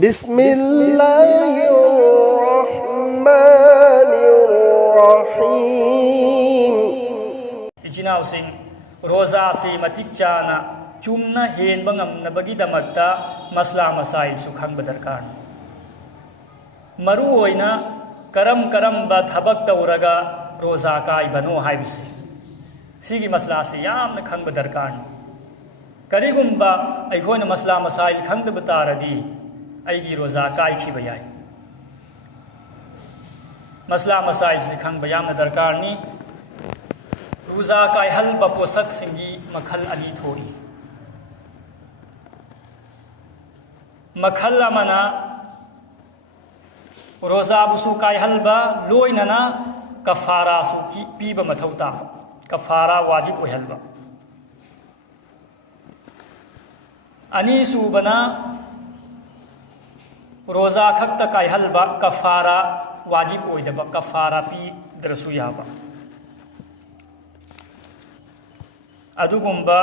बिस्मिल्लाहिर्रहमानिर्रहीम। इचिनाउसिंग रोजा से मतिक चाना Chumna हेनब ngamnabagidamagta masla masail su khangba darkar maru oina karam ba thabak tawraga roza kaibano haibisi sigi masla se yamna khangba darkar karigumba aikoina masla masail khangdaba taradi aigi roza kai khiba yai masla masail se khangba yamna darkar ni roza kai halba posak singi makhal ani thoi मखल मना रोजा बुसु काय हलबा लोइनना कफारा सु की पीब मथौता कफारा वाजिब ओहलबा अनि सुबना रोजा खक्त काय हलबा कफारा वाजिब ओइदबा कफारा पी दरसु याबा अदुगुंबा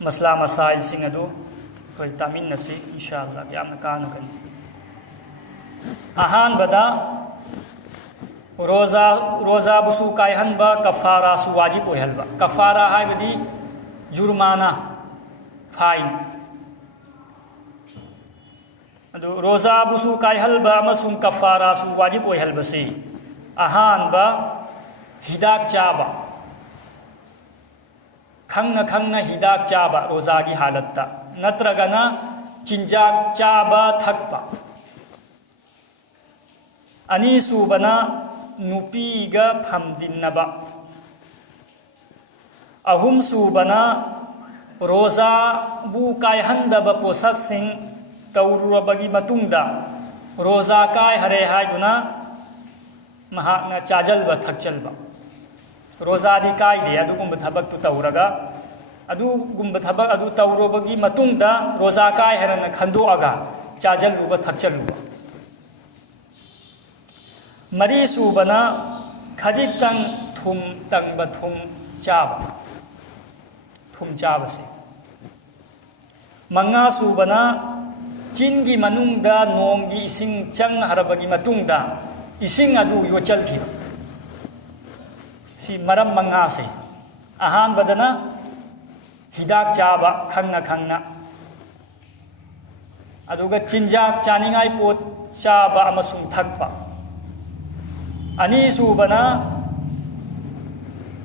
मसला मसाइल सिंह अदु कोई तामिन नसी इंशाअल्लाह यामना काना कनी आहान बदा रोजा बुसु कायहनबा कफारा सु वाजिब ओहलबा कफारा हाइबदी जुर्माना फाइन अदु रोजा बुसु कायहलबा अमसुं कफारा सु वाजिब ओहलबसी आहान बा हिदाक चाबा खंगना हिदाक चाबा रोजा की हालत नत्रगना चिंजाक चाबा थकपा अनि सुबना नुपीगा फमदिन्नबा अहुम सुबना रोजा बु कायहंदबा पोसक सिंह तौरुबगी मतुंगदा रोजा काय हरे हायदुना महाकना चाजलबा थकचलबा रोजादी कायदे अदुगुंब थबक तु तौरगा अदुगुंब थबक अदु तौरोबगी मतुंगदा रोजा काय हरना खंदोअगा चाजलुबा थकचलुबा मरी सुबना खजितंग थुम तंगबा थुम चाबसे मंगा सुबना चिनगी मनुंगदा नोंगी इसिंग चंग हरबगी मतुंगदा इसिंग अदु योचलखिबा सी मरम मंगा से आहान बदना हिदाक चाबा खंगना अदुगा चिंजाक चानिंगाई पोत चाबा अमसुं थकपा अनि सुबना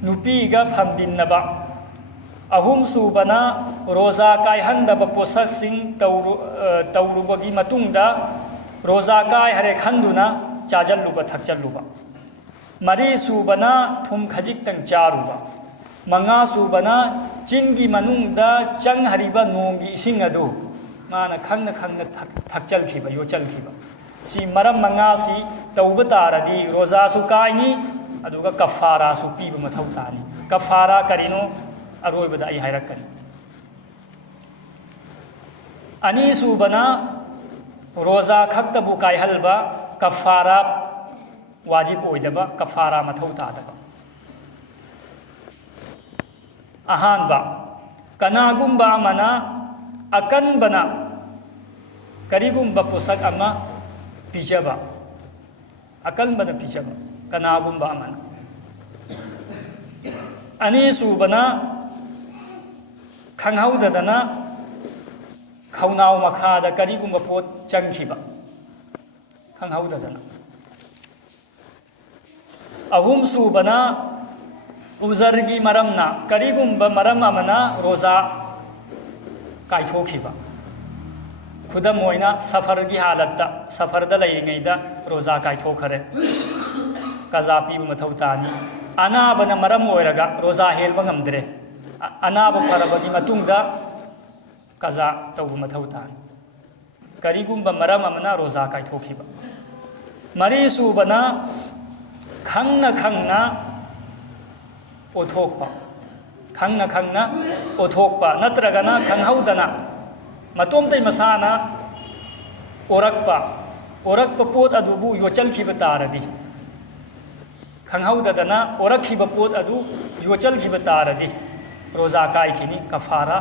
नुपीगा फमदिन्नबा अहुम सुबना रोजा कायहंदबा पोसक सिंह तौरुबगी मतुंगदा रोजा काय हरे खंदुना चाजलुबा थकचलुबा मरी सुबना थुम खजितंग चारुबा मंगा सुबना चिनगी मनुंगदा चंग हरिबा नोंगी इसिंग अदु माना खंगना थकचलखिबा योचलखिबा सी मरम मंगा सी तौबा तारदी रोजा सु कायनी अदुगा कफारा सु पीबा मथौ तानी कफारा करिनो अरोइबदा आई हायरकनी अनि सुबना रोजा खक्तबु कायहलबा कफारा वाजिब ओइदबा कफारा मथौ तादबा अहानबा कनागुंबा मना अकनबना करिगुंबा पोसक अमा पिजबा अकनबना पिजबा कनागुंबा मना अनि सुबना खंगहौददना खौनाव मखादा करिगुंबा पोत चंखिबा खंगहौददना अहुम सुबना उजरगी मरमना करिगुंबा मरम अमना रोजा कायथोखिबा खुदम ओइना सफरगी हालतता सफरदा लैरिङैदा रोजा कायथोखरे कजा पीबा मथौ तानी अनाबना मरम ओइरगा रोजा हेलबा ngamdre अनाब फरबगी मतुंगदा कजा तौबा मथौ तानी करिगुंबा मरम अमना रोजा कायथोखिबा मरी सुबना खंगना ओथोकपा खंगना ओथोकपा नत्रगना खंगहौदना मतोमतै मसाना ओरकपा पोत अदुबु योचलखिबा तारदी खंगहौदना ओरखिबा पोत अदु योचलखिबा तारदी रोजा कायखिनी कफारा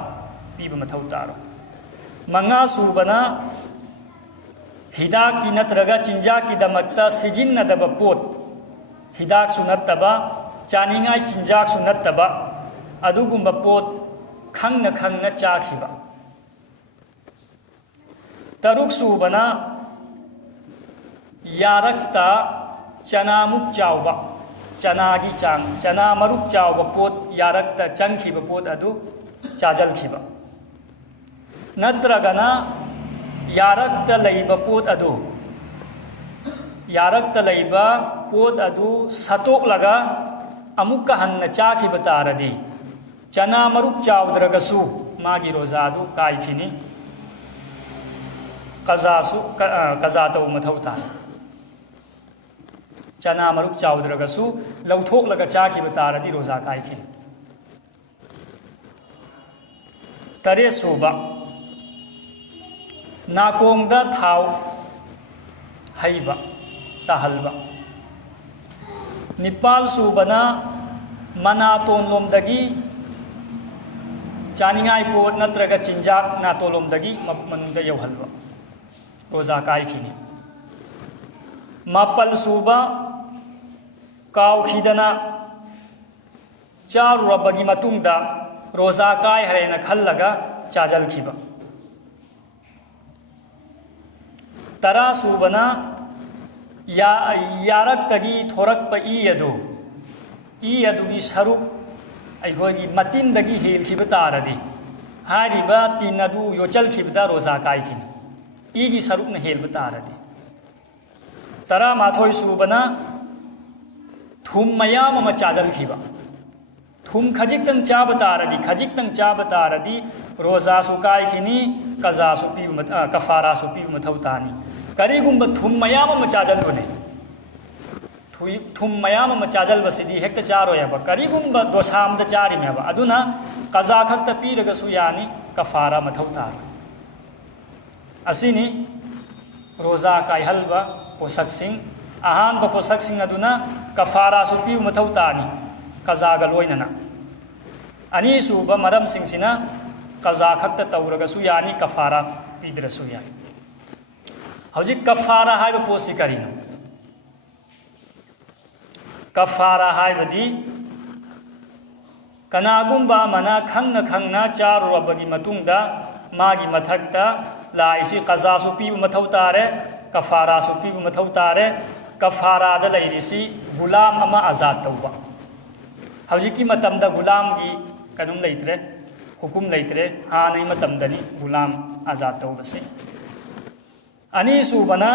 पीबा मथौ तारो मंगा सूबना हिदाक की नत्रगा चिंजा की दमकता सिजिन नदब पोत हिदाक सुनत्तबा चानिंगाई चिंजाक सुनत्तबा अदुगुंब पोत खंग खंग चाखिबा तरुक सूबना यारक्ता चनामुक चावबा चनागी चांग चना मरुक चावबा पोत यारक्ता चंखिबा पोत अदु चाजलखिबा नत्रगना यारक्ता लैबा पोत अदु यारक्ता लैबा पोत अदु सतोक्लगा अमुक्का हन्न चाखिबा तारदी चना मरुक चावद्रगसु मागी रोजा अदु कायखिनी कजा तौ मथौ ताई चना मरुक चावद्रगसु लौथोक्लगा चाखिबा तारदी रोजा कायखिनी तरे सूबा नाकोंगदा थाव हैबा ताहलबा निपाल सूबना मनातोन लोमदगी चानिंगाई पोत नत्रगा चिंजाक नातोन लोमदगी मनुंगदा यौहलबा रोजा कायखिनी मापल सूबा काउखिदना चारुरबगी मतुंगदा रोजा काय हरेना खल्लगा चाजलखिबा तरा सूबना यारक्तगी थोरक्प ई अदुगी सरुक अखोगी मतिंदगी हेलखिबा तारदी हारिबा तीन अदु योचलखिबदा रोजा कायखिनी ईगी सरुकना हेलबा तारदी तरा माथोय सूबना थुम मयाम अमा चाजलखिबा थुम खजिक्तंग चाब तारदी रोजा सु कायखिनी कजा सु पीबा कफारा सु पीबा मथौ तानी करीगुंबा थुम मयाम अमा चाजलबने थुम मयाम अमा चाजलबसिदी हेक्ता चारोयबा करीगुंबा दोसामदा चारिमेबा अदुना कजा खक्ता पीरगसु यानी कफारा मथौ तार असिनी रोजा कायहलबा पोसक्सिंग अहानबा पोसक्सिंग अदुना कफारा सु पीबा मथौ तानी कजागा लोइनना अनीसुबा मरम सिंगसिना कजा खक्ता तौरगसु यानी कफारा पीद्रसु यानी हौजिक कफारा हाइबा पोसी करिनो कफारा हाइबदी कनागुंबा मना खंगना चारुरबगी मतुंगदा मागी मथक्ता लाइसी कजा सु पीबा मथौ तारे कफारा सु पीबा मथौ तारे कफारादा लैरिसी गुलाम अमा आजाद तौबा हौजिकी मतमदा गुलाम की कनुम लेत्रे हुकुम लेत्रे हानै मतमदनी गुलाम आजाद तौबसे अनीसुबना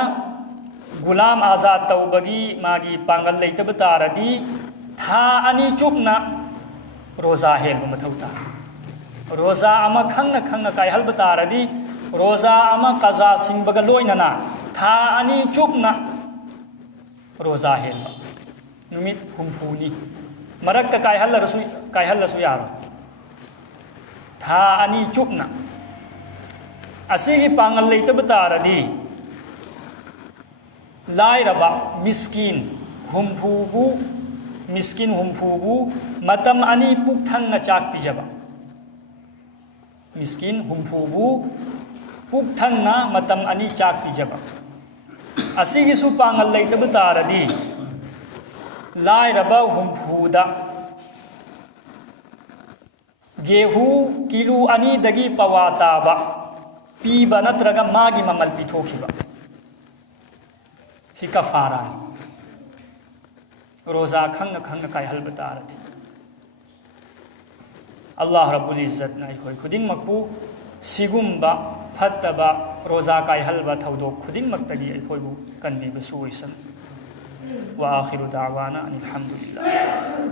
गुलाम आजाद तौबगी मागी पांगल लेतब तारदी था अनी चुपना रोजा हेलबा मथौ तार रोजा अमा खंगना कायहलबा तारदी रोजा अमा कजा सिंबगा लोइनना था अनी चुपना रोजा हेलबा नुमित हुमफुनी मरक्ता कायहल्लसु यारो था अनी चुपना असिगी पांगल लेतब तारदी लाइरबा मिस्किन हुमफुबु मतम अनी पुक्थंग चाक पिजबा मिस्किन हुमफुबु पुक्थंग मतम अनी चाक पिजबा असिगिसु पांगल लेतब तारदी लाइरबा हुमफुदा गेहूं किलो अनी दगी पवा ताबा पीबा नत्रगा मागी ममल पिथोखिबा सी कफारा रोजा खंग कायहलबा तारदी अल्लाह रब्बुल इज्जत ना अखोय खुदिंगमकपु सिगुंबा फत्तबा रोजा कायहलबा थौदोक खुदिंगमक्तगी अखोयबु कन्बीबसु ओइसन वा आखिरु दावाना अनिल हम्दुलिल्लाह।